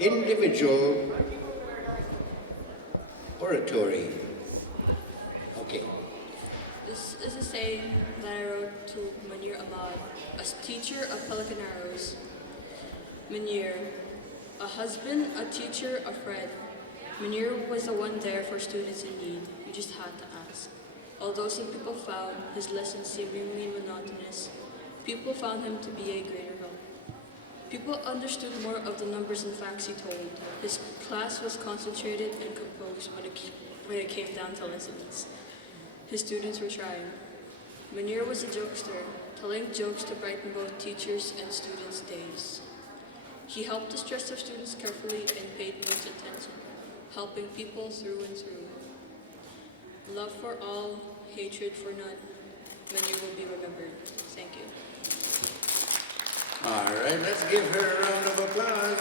individual oratory. Okay. This is a saying that I wrote to Manir Ahmad, a teacher of Pelican Arrows. Manir, a husband, a teacher, a friend. Manir was the one there for students in need. You just had to ask. Although some people found his lessons seemingly monotonous, people found him to be a greater help. People understood more of the numbers and facts he told. His class was concentrated and composed when it came down to lessons. His students were trying. Manir was a jokester, telling jokes to brighten both teachers' and students' days. He helped the stress of students carefully and paid most attention, helping people through and through. Love for all, hatred for none. Manir will be remembered. Thank you. All right, let's give her a round of applause.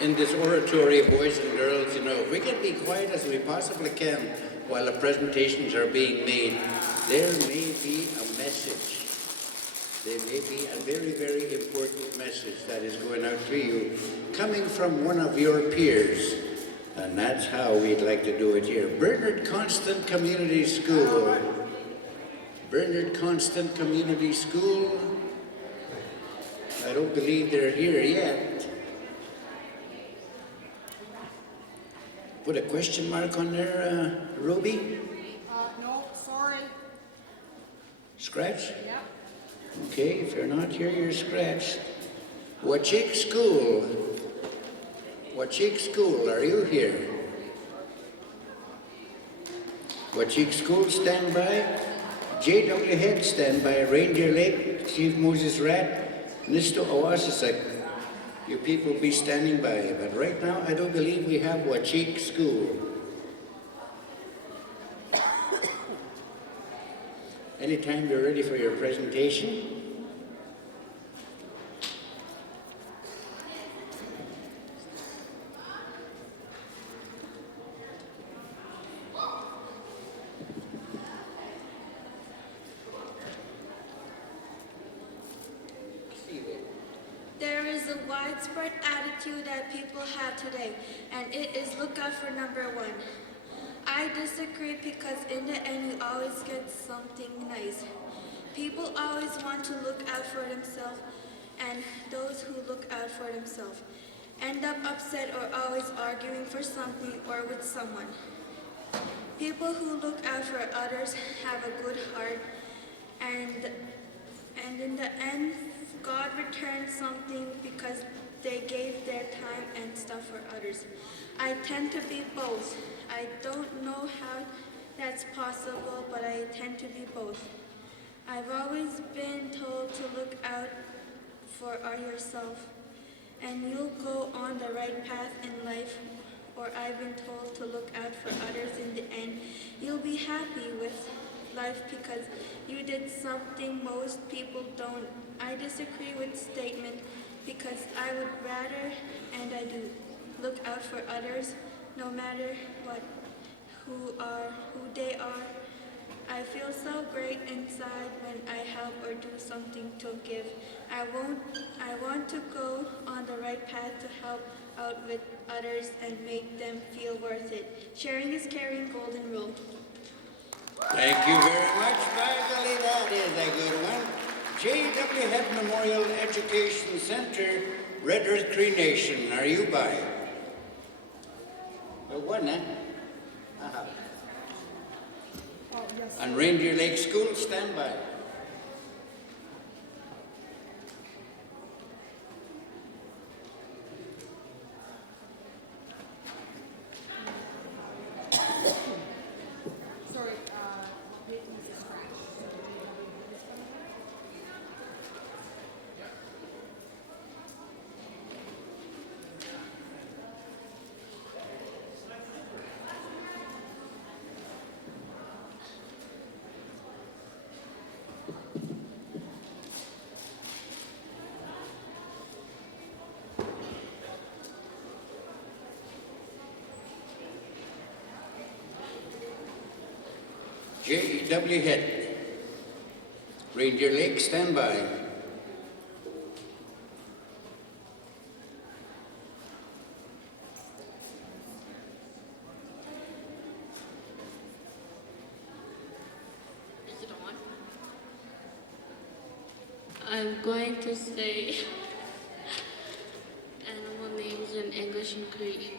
In this oratory, boys and girls, you know, if we can be quiet as we possibly can while the presentations are being made, there may be a message. There may be a very, very important message that is going out to you, coming from one of your peers. And that's how we'd like to do it here. Bernard Constant Community School. Bernard Constant Community School. I don't believe they're here yet. Put a question mark on there, Ruby? No, sorry. Scratch? Yep. Okay, if you're not here, you're scratched. Wachik School. Wachik School, are you here? Wachik School, stand by. J.W. Head, stand by. Reindeer Lake, Chief Moses Rat, Nisto Owassisak. You people be standing by. But right now, I don't believe we have Wachik School. Anytime you're ready for your presentation. There is a widespread attitude that people have today, and it is look out for number one. I disagree because in the end you always get something nice. People always want to look out for themselves, and those who look out for themselves end up upset or always arguing for something or with someone. People who look out for others have a good heart, and in the end, God returns something because they gave their time and stuff for others. I tend to be both. I don't know how that's possible, but I tend to be both. I've always been told to look out for yourself, and you'll go on the right path in life. Or I've been told to look out for others in the end. You'll be happy with life because you did something most people don't. I disagree with statement because I would rather, and I do, look out for others no matter who they are. I feel so great inside when I help or do something to give. I want to go on the right path to help out with others and make them feel worth it. Sharing is caring, golden rule. Thank you very much, Margalie. That is a good one. J.W. Head Memorial Education Center, Red Earth Cree Nation. Are you by? One, eh? Uh-huh. Oh, yes. And Reindeer Lake School, stand by. Sorry, Mrs. Crash. J.W. Head. Reindeer Lake, stand by. I'm going to say animal names in English and Cree.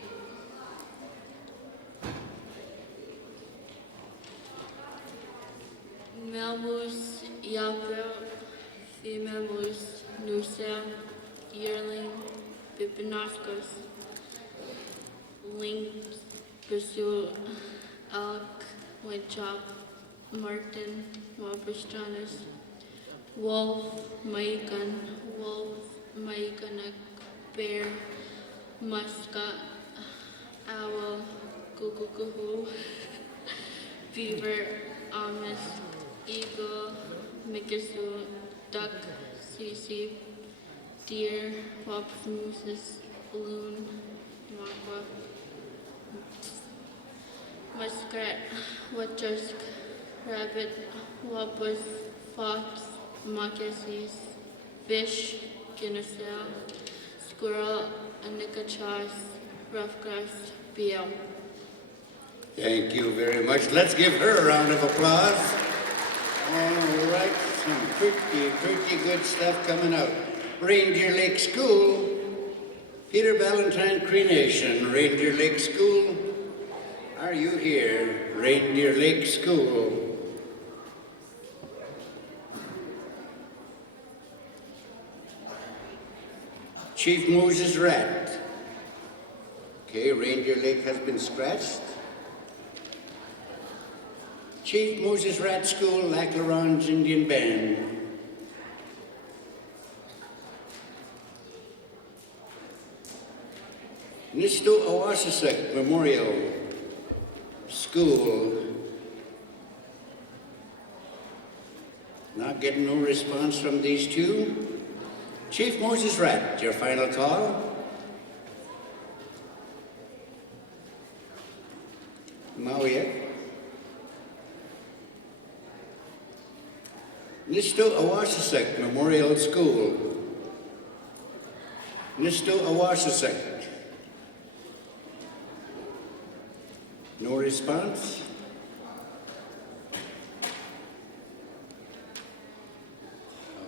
Male moose, yapper, female moose, nusa, yearling, bipinoscus, lynx, pursue, elk, woodchop, marten, wapastrunus, wolf, maikanuk, bear, muska, owl, kukukuhu, beaver, amos, eagle, mickasu, duck, sisip, deer, wops, mooses, loon, makwa, muskrat, wachusk, rabbit, wampus, fox, moccasin, fish, guineasel, squirrel, anikachas, roughgrass, beal. Thank you very much. Let's give her a round of applause. All right, some pretty good stuff coming out. Reindeer Lake School, Peter Ballantyne Cree Nation, Reindeer Lake School, are you here? Reindeer Lake School. Chief Moses Rat. Okay, Reindeer Lake has been scratched. Chief Moses Rat School, Lac La Ronge Indian Band. Nisto Awasasek Memorial School. Not getting no response from these two. Chief Moses Rat, your final call. Maui. Nisto Awasasek Memorial School. Nisto Awasasek. No response?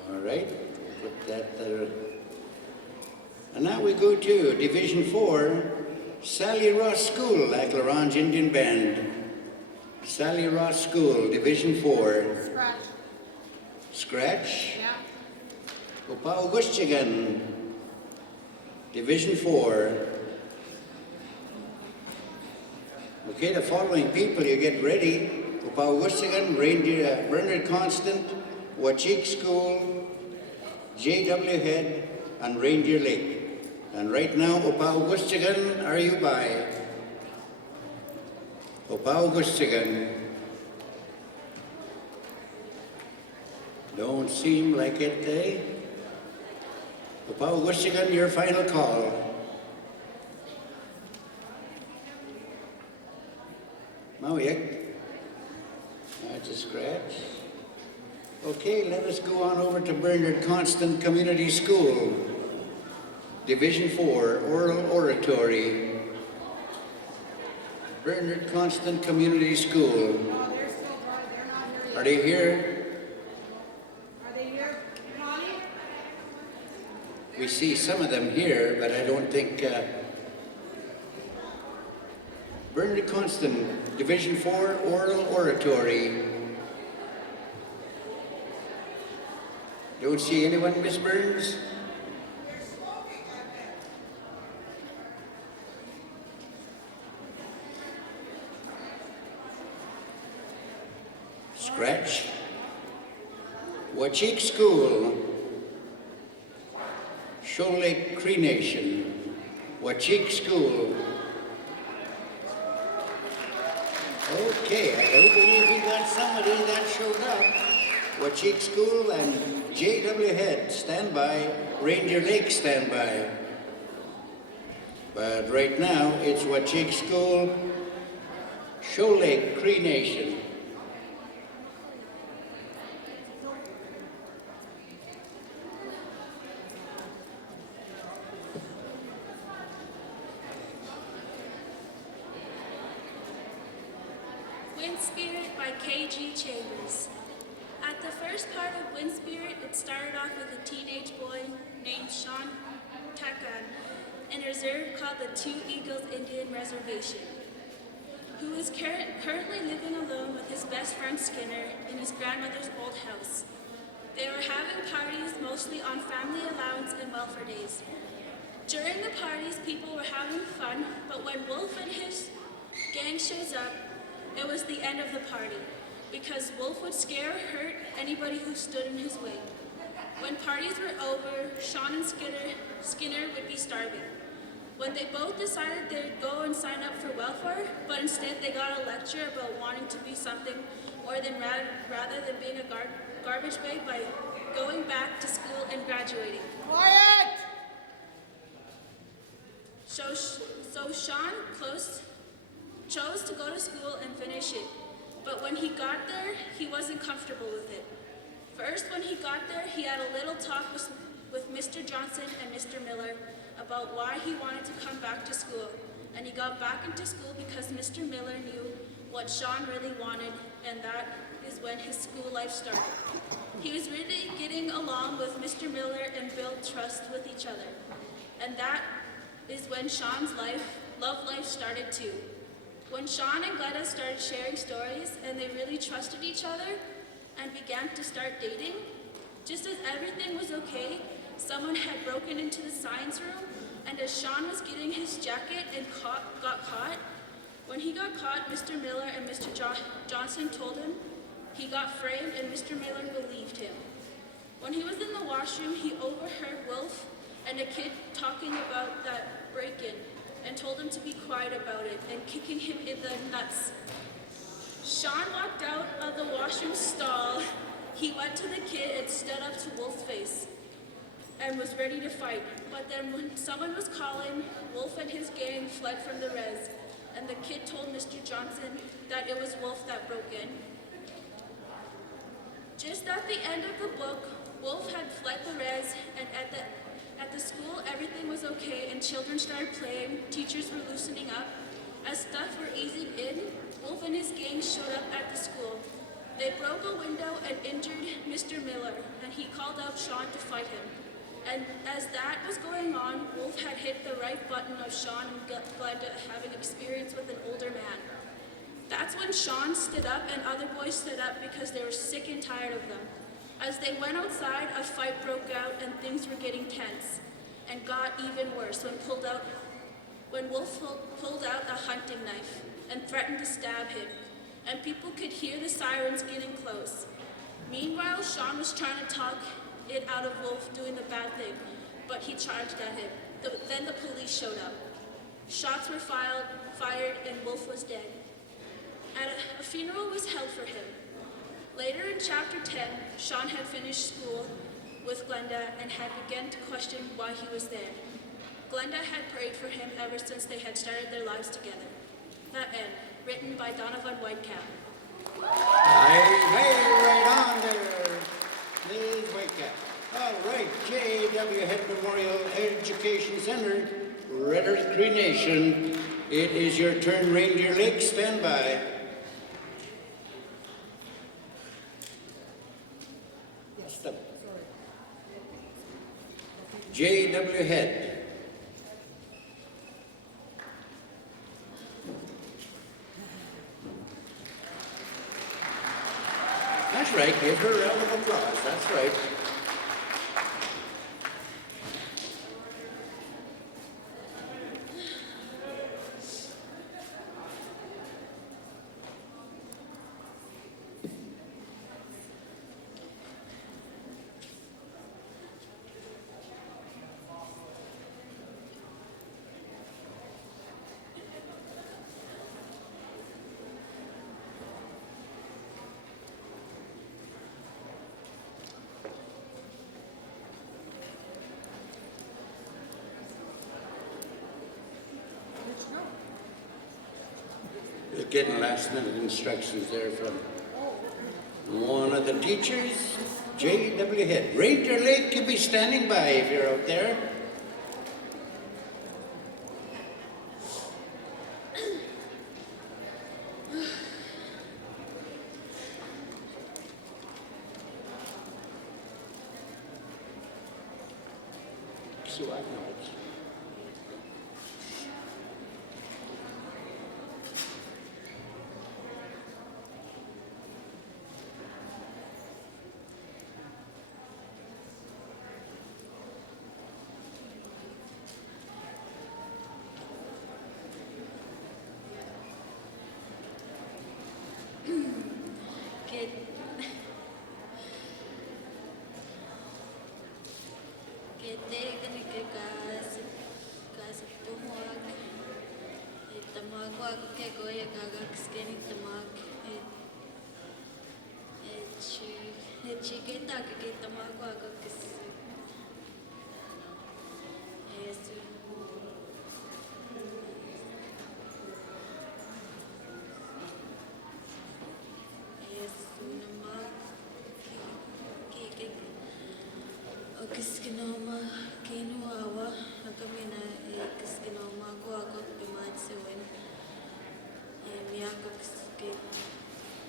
All right, put that there. And now we go to Division 4, Sally Ross School, Lac La Ronge Indian Band. Sally Ross School, Division 4. Scratch. Scratch. Yeah. Opao Gustigan, Division 4. Okay, the following people, you get ready. Opao Gustigan, Reindeer, Bernard Constant, Wachik School, J.W. Head, and Reindeer Lake. And right now, Opao Gustigan, are you by? Opao Gustigan. Don't seem like it, eh? Opao Gustigan, your final call. Maui. That's a scratch. Okay, let us go on over to Bernard Constant Community School. Division 4, Oral Oratory. Bernard Constant Community School. Oh, they're still dry. They're not here yet. Are they here? Are they here, Connie? We see some of them here, but I don't think... Bernard Constant, Division 4, Oral Oratory. Don't see anyone, Miss Burns? Scratch. Wachik School. Shoal Lake Cree Nation. Wachik School. Okay, I do believe we got somebody that showed up. Wachik School and J.W. Head, stand by. Reindeer Lake, stand by. But right now, it's Wachik School, Shoal Lake Cree Nation. Wind Spirit by K.G. Chambers. At At the first part of Wind Spirit, it started off with a teenage boy named Sean Takan in a reserve called the Two Eagles Indian Reservation, who is currently living alone with his best friend Skinner in his grandmother's old house. They were having parties mostly on family allowance and welfare days. During the parties, people were having fun, but when Wolf and his gang shows up, it was the end of the party, because Wolf would scare or hurt anybody who stood in his way. When parties were over, Sean and Skinner would be starving. When they both decided they'd go and sign up for welfare, but instead they got a lecture about wanting to be something more than rather than being a garbage bag by going back to school and graduating. Quiet! So Sean chose to go to school and finish it, but when he got there, he wasn't comfortable with it. First, when he got there, he had a little talk with Mr. Johnson and Mr. Miller about why he wanted to come back to school, and he got back into school because Mr. Miller knew what Sean really wanted, and that is when his school life started. He was really getting along with Mr. Miller and built trust with each other, and that is when Sean's love life started too. When Sean and Glenda started sharing stories and they really trusted each other and began to start dating, just as everything was okay, someone had broken into the science room, and as Sean was getting his jacket and got caught, when he got caught, Mr. Miller and Mr. Johnson told him he got framed, and Mr. Miller believed him. When he was in the washroom, he overheard Wolf and a kid talking about that break-in and told him to be quiet about it and kicking him in the nuts. Sean walked out of the washroom stall. He went to the kid and stood up to Wolf's face and was ready to fight. But then when someone was calling, Wolf and his gang fled from the res, and the kid told Mr. Johnson that it was Wolf that broke in. Just at the end of the book, Wolf had fled the res, and at the school everything was okay and children started playing, teachers were loosening up. As stuff were easing in, Wolf and his gang showed up at the school. They broke a window and injured Mr. Miller, and he called out Sean to fight him. And as that was going on, Wolf had hit the right button of Sean and Glenda having experience with an older man. That's when Sean stood up and other boys stood up because they were sick and tired of them. As they went outside, a fight broke out and things were getting tense and got even worse when Wolf pulled out a hunting knife and threatened to stab him, and people could hear the sirens getting close. Meanwhile, Sean was trying to talk it out of Wolf doing the bad thing, but he charged at him. Then the police showed up. Shots were fired and Wolf was dead. A funeral was held for him. Later in chapter 10, Sean had finished school with Glenda and had begun to question why he was there. Glenda had prayed for him ever since they had started their lives together. The end. Written by Donovan Whitecap. Hey, right on there, Liz Whitecap. All right, J.W. Head Memorial Education Center, Red Earth Cree Nation. It is your turn, Reindeer Lake. Stand by. Stop. J.W. Head. That's right, give her a round of applause, that's right. Just getting last minute instructions there from one of the teachers, J.W. Head. Reindeer Lake, you'll be standing by if you're out there. suwag notes. Get gani ke kas tumag tamag wa ke ko ya gaga skeni tamag chi ke ta ke tamag wa ka kis yesu yesu namag ke Kiskinoma kinuawa nakamina kiskinoma ko ako pimatsuin miyako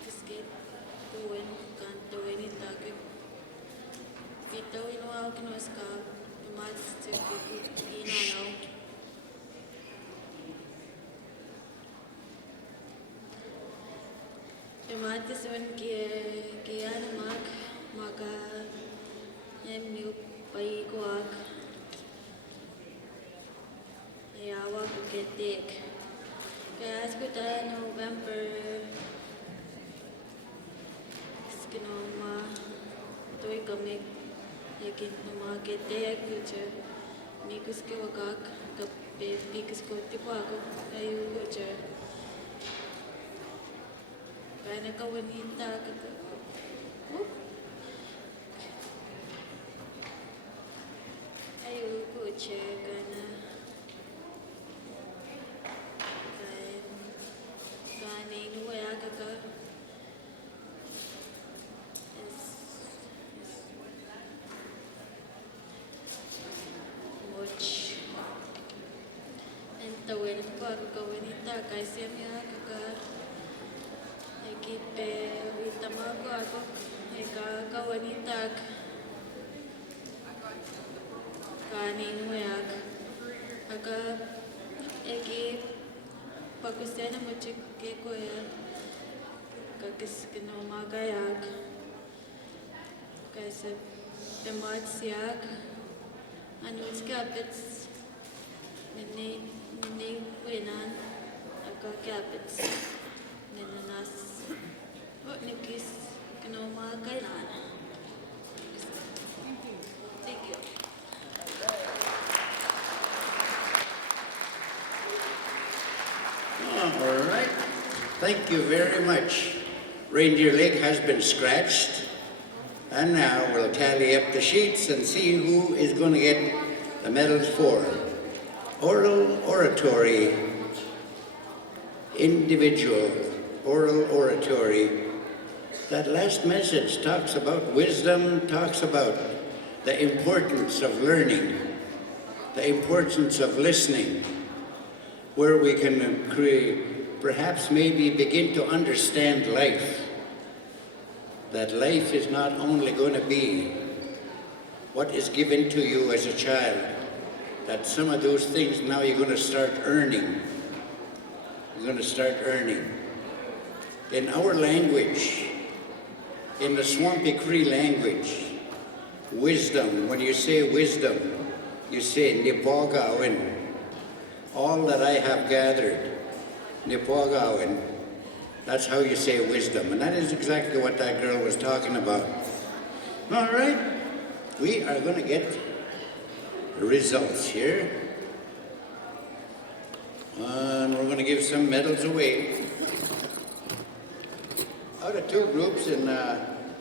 kiskit tuwin kantuin itake kitawin wa kinuaska pimatsu kinanaw pimatsuin kiyana maga Emiu pai kuak ayawa ketik kas kuta November skinoma toy kami yakin nama ketik kucha mikus ke wakak kape mikus ko tipo ako ayu kucha kana kawanita kata Chegana Gani Nuagaga Much and the way Pagawanita Kaisemia Gaga Ekipe with the Magago Ega Gawanita Kanin wayak aga egi pakusena muchik ke koya kakis kinoma gayak kaisa temat siak anuns kapits mini winan aga kapits ninanas nikis kinoma gailan. Thank you. All right. Thank you very much. Reindeer leg has been scratched. And now we'll tally up the sheets and see who is going to get the medals for oral oratory, individual oral oratory. That last message talks about wisdom, talks about the importance of learning, the importance of listening, where we can perhaps maybe begin to understand life. That life is not only going to be what is given to you as a child, that some of those things now you're going to start earning. You're going to start earning. In our language, in the Swampy Cree language, wisdom, when you say wisdom, you say Nipogawin. All that I have gathered, Nipogawin. That's how you say wisdom. And that is exactly what that girl was talking about. All right, we are going to get results here. And we're going to give some medals away. Out of two groups in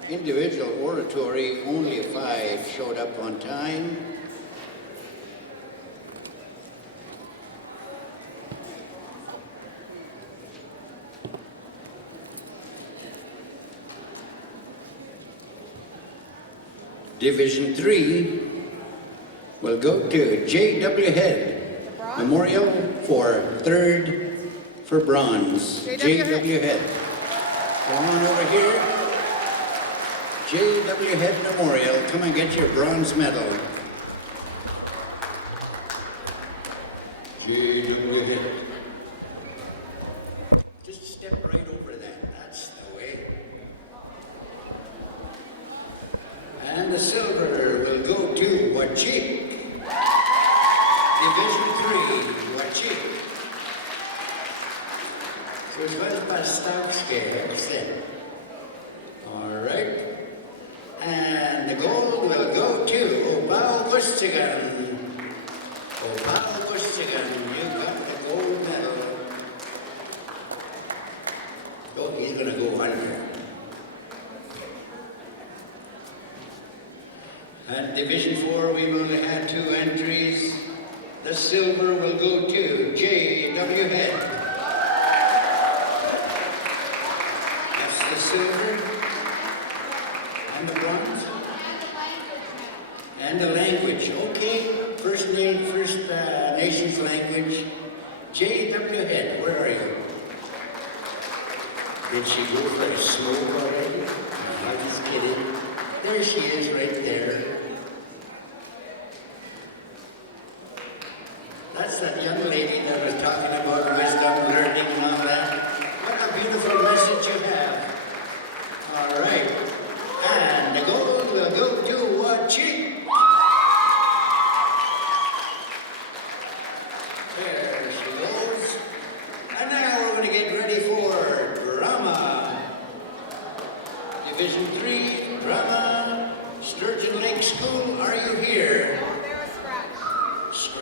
individual oratory, only 5 showed up on time. Division 3 will go to J.W. Head Memorial for 3rd for bronze. J.W. Head. Come on over here. J.W. Head Memorial, come and get your bronze medal. J.W. Head. Just step right over that. That's the way. And the silver will go to Wachik. Division 3, Wachik. So it's going to pass Stokes. All right. And the gold will go to Obao Gustigan. Obao Gustigan, you got the gold medal. Oh, he's going to go under. And Division 4, we've only had 2 entries. The silver will go to J.W. Head. That's the silver. And the bronze. And the language. Okay, first name, first nation's language. J.W. Head, where are you? Did she go for a smoke already? No, I'm just kidding. There she is, right there. That's that young